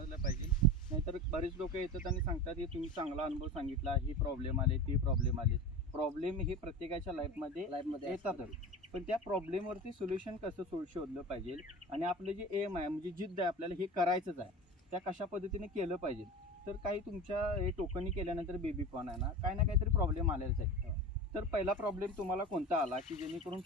समजलं पाहिजे. नाहीतर बरेच लोक येतात आणि सांगतात की तुम्ही चांगला अनुभव सांगितला, ही प्रॉब्लेम आले, ती प्रॉब्लेम आले. प्रॉब्लेम हे प्रत्येकाच्या लाईफमध्ये येतातच, पण त्या प्रॉब्लेमवरती सोल्युशन कसं शोधलं पाहिजे आणि आपलं जे एम आहे म्हणजे जिद्द आहे आपल्याला हे करायचंच आहे, त्या कशा पद्धतीने केलं पाहिजे. तर काही तुमच्या हे टोकनी केल्यानंतर बेबी कॉर्न आहे ना, काही ना काहीतरी प्रॉब्लेम आलेलाच आहे. तर पहिला प्रॉब्लेम तुम्हाला कोणता आला की जेणेकरून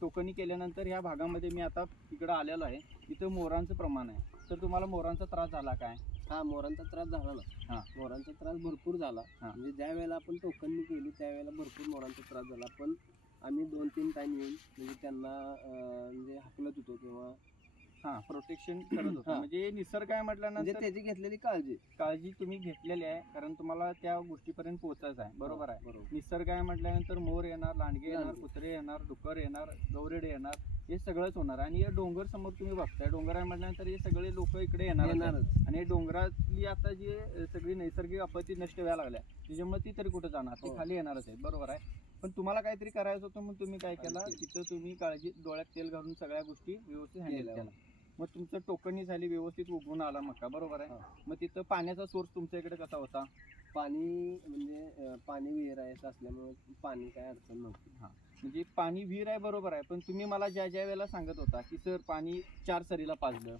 टोकनी केल्यानंतर ह्या भागामध्ये मी आता इकडं आलेलो आहे, इथं मोरांचं प्रमाण आहे, तर तुम्हाला मोरांचा त्रास झाला काय? हा, मोरांचा त्रास झाला ना. हा. मोरांचा त्रास भरपूर झाला. म्हणजे ज्या वेळेला आपण टोकननी केली त्यावेळेला भरपूर मोरांचा त्रास झाला. पण आम्ही 2-3 टाइम येऊन म्हणजे त्यांना म्हणजे हाकलत होतो किंवा प्रोटेक्शन करत होतो. म्हणजे निसर्ग आहे म्हणजे म्हटल्यानंतर त्याची घेतलेली काळजी तुम्ही घेतलेली आहे, कारण तुम्हाला त्या गोष्टीपर्यंत पोहोचायचं आहे. बरोबर आहे. बरोबर. निसर्ग आहे म्हटल्यानंतर मोर येणार, लांडगे येणार, कुत्रे येणार, डुक्कर येणार, गौरेडे येणार, हे सगळंच होणार. आणि हे डोंगर समोर तुम्ही बघताय, डोंगर आहे म्हटल्यानंतर हे सगळे लोक इकडे येणारच. आणि डोंगरातली आता जी सगळी नैसर्गिक आपत्ती नष्ट व्हायला लागल्या, त्याच्यामुळे ती तरी कुठे जाणार, ती खाली येणारच आहे. बरोबर आहे. पण तुम्हाला काहीतरी करायचं होतं, मग तुम्ही काय केलं, तिथं तुम्ही काळजी, डोळ्यात तेल घालून सगळ्या गोष्टी व्यवस्थित हँडल केल्या. मग तुमचं टोकनी झाली, व्यवस्थित उगवून आला मका. बरोबर आहे. मग तिथं पाण्याचा सोर्स तुमच्या इकडे कसा होता? पाणी म्हणजे पाणी विहीर आहे असल्यामुळे पाणी काय अडचण नव्हती. म्हणजे पाणी विहीर आहे. बरोबर आहे. पण तुम्ही मला ज्या वेळेला सांगत होता की सर पाणी 4 सरीला पाजलं,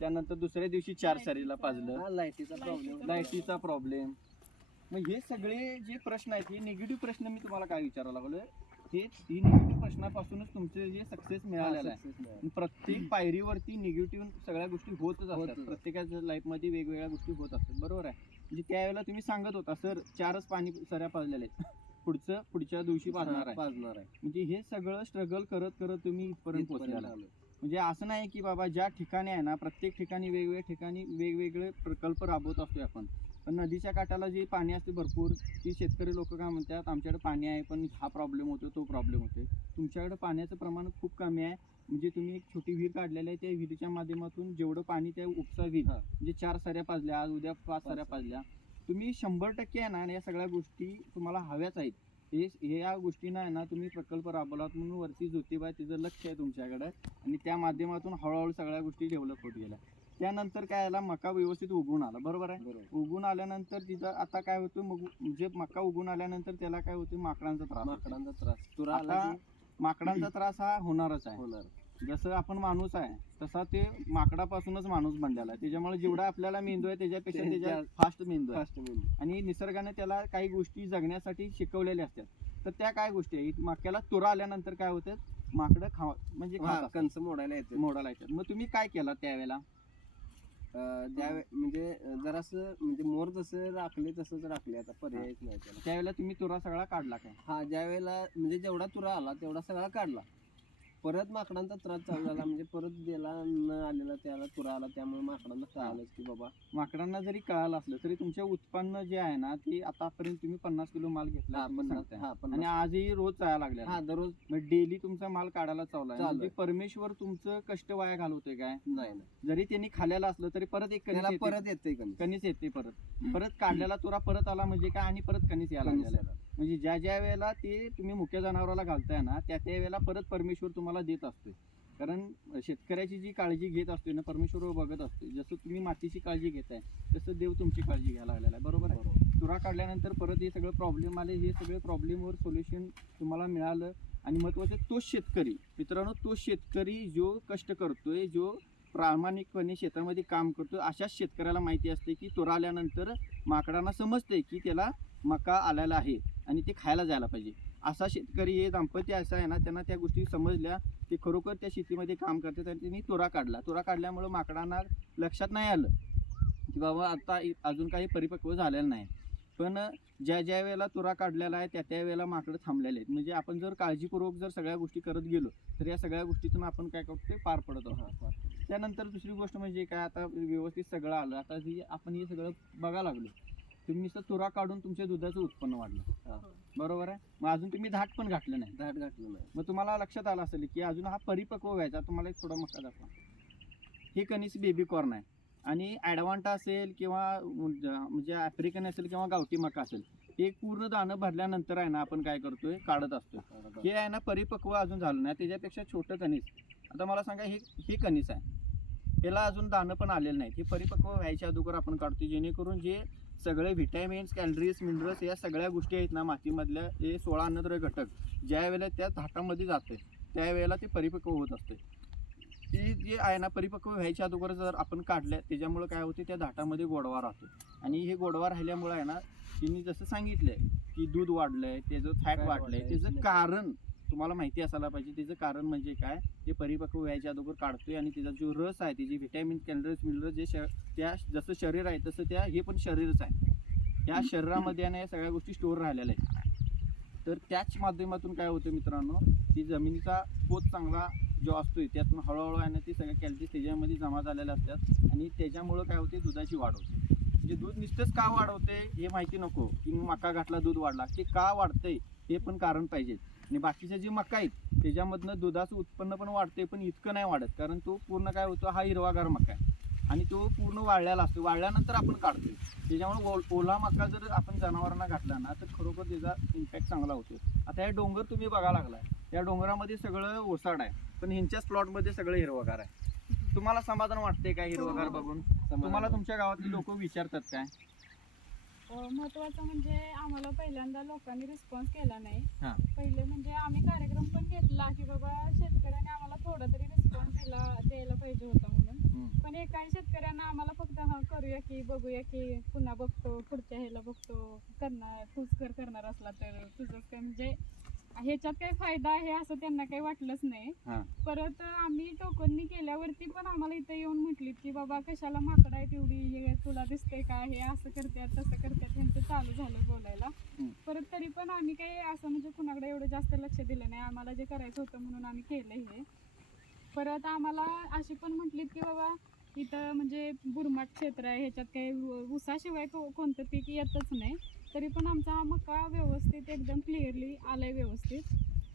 त्यानंतर दुसऱ्या दिवशी 4 सरीला पाजलं, लाईटीचा प्रॉब्लेम. मग हे सगळे जे प्रश्न आहेत, हे निगेटिव्ह प्रश्न मी तुम्हाला काय विचारायला लागलोय, ही निगेटिव्ह प्रश्नापासूनच तुमचे जे सक्सेस मिळालेला आहे. प्रत्येक पायरीवरती निगेटिव्ह सगळ्या गोष्टी होतच असतात. प्रत्येकाच्या लाईफमध्ये वेगवेगळ्या गोष्टी होत असतात. बरोबर आहे. म्हणजे त्यावेळेला तुम्ही सांगत होता सर 4च पाणी सऱ्या पाजलेले आहेत, पुढच्या दिवशी पाजणार आहे. म्हणजे हे सगळं स्ट्रगल करत करत तुम्ही इथपर्यंत पोहोचलेला. म्हणजे असं नाही की बाबा ज्या ठिकाणी आहे ना, प्रत्येक ठिकाणी वेगवेगळ्या ठिकाणी वेगवेगळे प्रकल्प राबवत असतो आपण. पण नदीच्या काठाला जे पाणी असते भरपूर, ती शेतकरी लोक काय म्हणतात, आमच्याकडे पाणी आहे पण हा प्रॉब्लेम होतो, तो प्रॉब्लेम होतो. तुमच्याकडे पाण्याचं प्रमाण खूप कमी आहे. म्हणजे तुम्ही एक छोटी विहीर काढलेली आहे, त्या विहिरीच्या माध्यमातून जेवढं पाणी त्या उपसा विहीर, म्हणजे 4 सऱ्या पाजल्या, आज उद्या 5 सऱ्या पाजल्या, तुम्ही 100% आहे ना, या सगळ्या गोष्टी तुम्हाला हव्याच आहेत. या गोष्टींना आहे ना, तुम्ही प्रकल्प राबवलात म्हणून वरती ज्योतिबा तिचं लक्ष आहे तुमच्याकडे, आणि त्या माध्यमातून हळूहळू सगळ्या गोष्टी डेव्हलप होत गेल्या. त्यानंतर काय आला, मका व्यवस्थित उगवून आला. बरोबर आहे. उगवून आल्यानंतर तिथं आता काय होतं, म्हणजे मका उगवून आल्यानंतर त्याला काय होतं, माकडांचा त्रास. आता माकडांचा त्रास हा होणारच आहे. जसं आपण माणूस आहे तसा ते माकडापासूनच माणूस बनलेला आहे. त्याच्यामुळे जेवढा आपल्याला मेंदू आहे त्याच्यापेक्षा त्याच्या फास्ट मेंदू आहे. आणि निसर्गाने त्याला काही गोष्टी जगण्यासाठी शिकवलेल्या असतात. तर त्या काय गोष्टी आहेत, मक्याला तुरा आल्यानंतर काय होतं, माकडं म्हणजे कणस मोडायला येतात. मग तुम्ही काय केला त्यावेळेला? म्हणजे जरासं म्हणजे मोर जसं राखले तसंच राखले, आता पर्यायच नाही त्याला. त्यावेळेला तुम्ही तुरा सगळा काढला काय? ज्या वेळेला म्हणजे जेवढा तुरा आला तेवढा सगळा काढला. परत माकडांचा त्रास चालू झाला. म्हणजे परत गेला न आलेला त्याला तुरा आला, त्यामुळे माकडांना कळालं की बाबा. माकडांना जरी कळालं असलं तरी तुमचे उत्पन्न जे आहे ना, ते आतापर्यंत तुम्ही 50 किलो माल घेतला आणि आजही रोज जायला लागले. दररोज डेली तुमचा माल काढायला चाललाय. म्हणजे परमेश्वर तुमचं कष्ट वाया घालवतोय काय? नाही. जरी त्यांनी खाल्लेलं असलं तरी परत एक कणीस येते, परत काढलेला तुरा परत आला म्हणजे काय, आणि परत कणीस यायला लागलेला. म्हणजे ज्या वेळेला ते तुम्ही मुख्य जनावराला घालताय ना, त्या वेळेला परत परमेश्वर तुम्हाला देत असतोय. कारण शेतकऱ्याची जी काळजी घेत असते ना, परमेश्वर बघत असते. जसं तुम्ही मातीची काळजी घेताय तसं देव तुमची काळजी घ्यायला लागलेला आहे. बरोबर आहे. तुरा काढल्यानंतर परत हे सगळं प्रॉब्लेम आले, हे सगळे प्रॉब्लेमवर सोल्युशन तुम्हाला मिळालं. आणि महत्वाचं तोच शेतकरी मित्रांनो, तो शेतकरी जो कष्ट करतोय, जो प्रामाणिकपणे शेतामध्ये काम करतोय, अशाच शेतकऱ्याला माहिती असते की तुरा आल्यानंतर माकडांना समजते की त्याला मका आलेला आहे आणि ते खायला जायला पाहिजे. असा शेतकरी, हे दाम्पत्य असं आहे ना, त्यांना त्या गोष्टी समजल्या, ते खरोखर त्या शेतीमध्ये काम करतात. आणि त्यांनी तुरा काढल्यामुळे माकडांना लक्षात नाही आलं की बाबा आता अजून काही परिपक्व झालेलं नाही. पण ज्या वेळेला तुरा काढलेला आहे त्या वेळेला माकडं थांबलेले आहेत. म्हणजे आपण जर काळजीपूर्वक जर सगळ्या गोष्टी करत गेलो तर या सगळ्या गोष्टीतून आपण काय करतो, पार पडत आहोत. त्यानंतर दुसरी गोष्ट म्हणजे काय, आता व्यवस्थित सगळं आलं, आता आपण हे सगळं बघायला लागलो. तुम्ही नुसतं तुरा काढून तुमच्या दुधाचं उत्पन्न वाढलं. बरोबर आहे. मग अजून तुम्ही धाट पण घातलं नाही. मग तुम्हाला लक्षात आलं असेल की अजून हा परिपक्व व्हायचा. तुम्हाला एक थोडा मका दाखवा. हे कणीस बेबी कॉर्न आहे. आणि ॲडवांटा असेल किंवा म्हणजे आफ्रिकन असेल किंवा गावठी मका असेल, हे पूर्ण दाणं भरल्यानंतर आहे ना, आपण काय करतोय, काढत असतोय. हे आहे ना परिपक्व अजून झालं नाही, त्याच्यापेक्षा छोटं कणीस. आता मला सांगा, हे कणीस आहे, याला अजून दाणं पण आलेलं नाही. हे परिपक्व व्हायच्या अगोदर आपण काढतो, जेणेकरून जे सगळे व्हिटॅमिन्स, कॅलरीज, मिनरल्स या सगळ्या गोष्टी आहेत ना मातीमधल्या, हे 16 अन्नद्रव्य घटक ज्या वेळेला त्या धाटामध्ये जाते त्यावेळेला ते परिपक्व होत असते. ती जे आहे ना परिपक्व व्हायच्या अगोदर जर आपण काढल्या, त्याच्यामुळे काय होते, त्या धाटामध्ये गोडवा राहतो. आणि हे गोडवा राहिल्यामुळे आहे ना, तिने जसं सांगितलंय की दूध वाढलंय, त्याचं फॅट वाढलंय, त्याचं कारण तुम्हाला माहिती असायला पाहिजे. त्याचं कारण म्हणजे काय, ते परिपक्व व्हायच्या अगोदर काढतोय आणि त्याचा जो रस आहे, त्याची व्हिटॅमिन, कॅलरीज, मिनरल जे त्या जसं शरीर आहे तसं त्या हे पण शरीरच आहे. त्या शरीरामध्ये आणि या सगळ्या गोष्टी स्टोअर राहिलेल्या आहेत. तर त्याच माध्यमातून काय होतं मित्रांनो, की जमिनीचा पोत चांगला जो असतोय त्यातून हळूहळू आहे ना, ती सगळ्या कॅलरीज त्याच्यामध्ये जमा झालेल्या असतात आणि त्याच्यामुळं काय होते, दुधाची वाढ होते. म्हणजे दूध नुसतंच का वाढवते हे माहिती नको, की मका घातला दूध वाढला, ते का वाढतंय हे पण कारण पाहिजे. आणि बाकीच्या जी मका आहेत त्याच्यामधनं दुधाचं उत्पन्न पण वाढते, पण इतकं नाही वाढत, कारण तो पूर्ण काय होतो, हा हिरवागार मका आहे आणि तो पूर्ण वाळलेला असतो. वाळल्यानंतर आपण काढतो. त्याच्यामुळे ओला मका जर आपण जनावरांना घातला ना, तर खरोखर त्याचा इम्पॅक्ट चांगला होतो. आता हे डोंगर तुम्ही बघा लागलाय, या डोंगरामध्ये सगळं ओसाड आहे, पण ह्यांच्याच प्लॉटमध्ये सगळं हिरवगार आहे. तुम्हाला समाधान वाटते काय हिरवगार बघून? तुम्हाला तुमच्या गावातली लोक विचारतात काय? महत्वाचं म्हणजे आम्हाला पहिल्यांदा लोकांनी रिस्पॉन्स केला नाही. हा. पहिले म्हणजे आम्ही कार्यक्रम पण घेतला की बाबा शेतकऱ्याने आम्हाला थोडा तरी रिस्पॉन्स द्यायला पाहिजे होता म्हणून. पण एकाही शेतकऱ्यांना आम्हाला फक्त हा करूया की, बघूया की, पुन्हा बघतो, पुढच्या ह्याला बघतो, करणार तूच करणार असला तर तुझंच काय, म्हणजे ह्याच्यात काही फायदा आहे असं त्यांना काही वाटलंच नाही. परत आम्ही टोकननी केल्यावरती पण आम्हाला इथं येऊन म्हटलीत की बाबा कशाला माकडं आहे तेवढी, हे तुला दिसतंय का, हे असं करतात तसं करतात, त्यांचं चालू झालं बोलायला. परत तरी पण आम्ही काही असं म्हणजे कुणाकडे एवढं जास्त लक्ष दिलं नाही. आम्हाला जे करायचं होतं म्हणून आम्ही केलं हे. परत आम्हाला अशी पण म्हटलीत की बाबा इथं म्हणजे बुरमाट क्षेत्र आहे, ह्याच्यात काही ऊसाशिवाय कोणतं पीक येतच नाही. तरी पण आमचा हा मका व्यवस्थित एकदम क्लिअरली आलाय व्यवस्थित.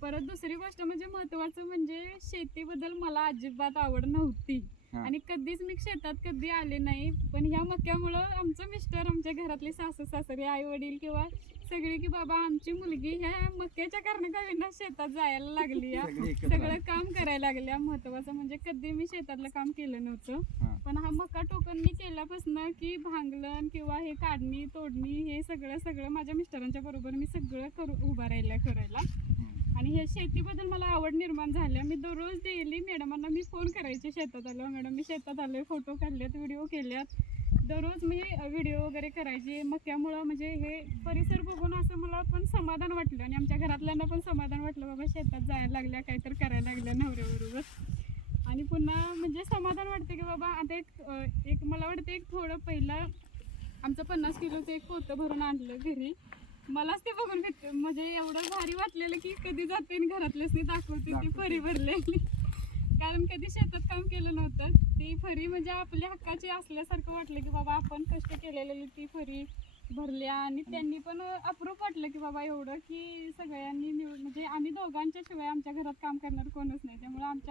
परत दुसरी गोष्ट म्हणजे महत्वाचं म्हणजे शेतीबद्दल मला अजिबात आवड नव्हती आणि कधीच मी शेतात कधी आले नाही. पण ह्या मक्यामुळं आमचं मिस्टर, आमच्या घरातले सासू सासरे, आई वडील किंवा सगळे की बाबा आमची मुलगी ह्या मक्याच्या कारणाविना शेतात जायला लागली, सगळं काम करायला लागल्या. महत्वाचं म्हणजे कधी मी शेतातलं काम केलं नव्हतं. पण हा मका टोकननी केल्यापासून की भांगलन किंवा हे काढणी तोडणी हे सगळं माझ्या मिस्टरांच्या बरोबर मी सगळं उभा करायला. आणि हे शेतीबद्दल मला आवड निर्माण झाली. मी दररोज डेली मॅडमांना मी फोन करायचे शेतात आलो, मॅडम मी शेतात आलोय, फोटो काढलेत, व्हिडिओ केल्यात. दररोज मी व्हिडिओ वगैरे करायचे. मक्यामुळं म्हणजे हे परिसर बघून असं मला पण समाधान वाटलं आणि आमच्या घरातल्यांना पण समाधान वाटलं, बाबा शेतात जायला लागल्या, काहीतरी करायला लागल्या नवऱ्याबरोबर. आणि पुन्हा म्हणजे समाधान वाटतं की बाबा आता एक मला वाटतं एक थोडं पहिलं आमचं 50 किलोचं एक पोतं भरून आणलं घरी. मलाच ते बघून म्हणजे एवढं भारी वाटलेलं की कधी जाते आणि घरातल्याच दाखवते ती फरी भरलेली. कारण कधी शेतात काम केलं नव्हतं. ती फरी म्हणजे आपल्या हक्काची असल्यासारखं वाटलं की बाबा आपण कष्ट केलेली ती फरी भरल्या. आणि त्यांनी पण अप्रूप वाटलं की बाबा एवढं की सगळ्यांनी मिळून, म्हणजे आम्ही दोघांच्या शिवाय आमच्या घरात काम करणार कोणच नाही, त्यामुळे आमच्या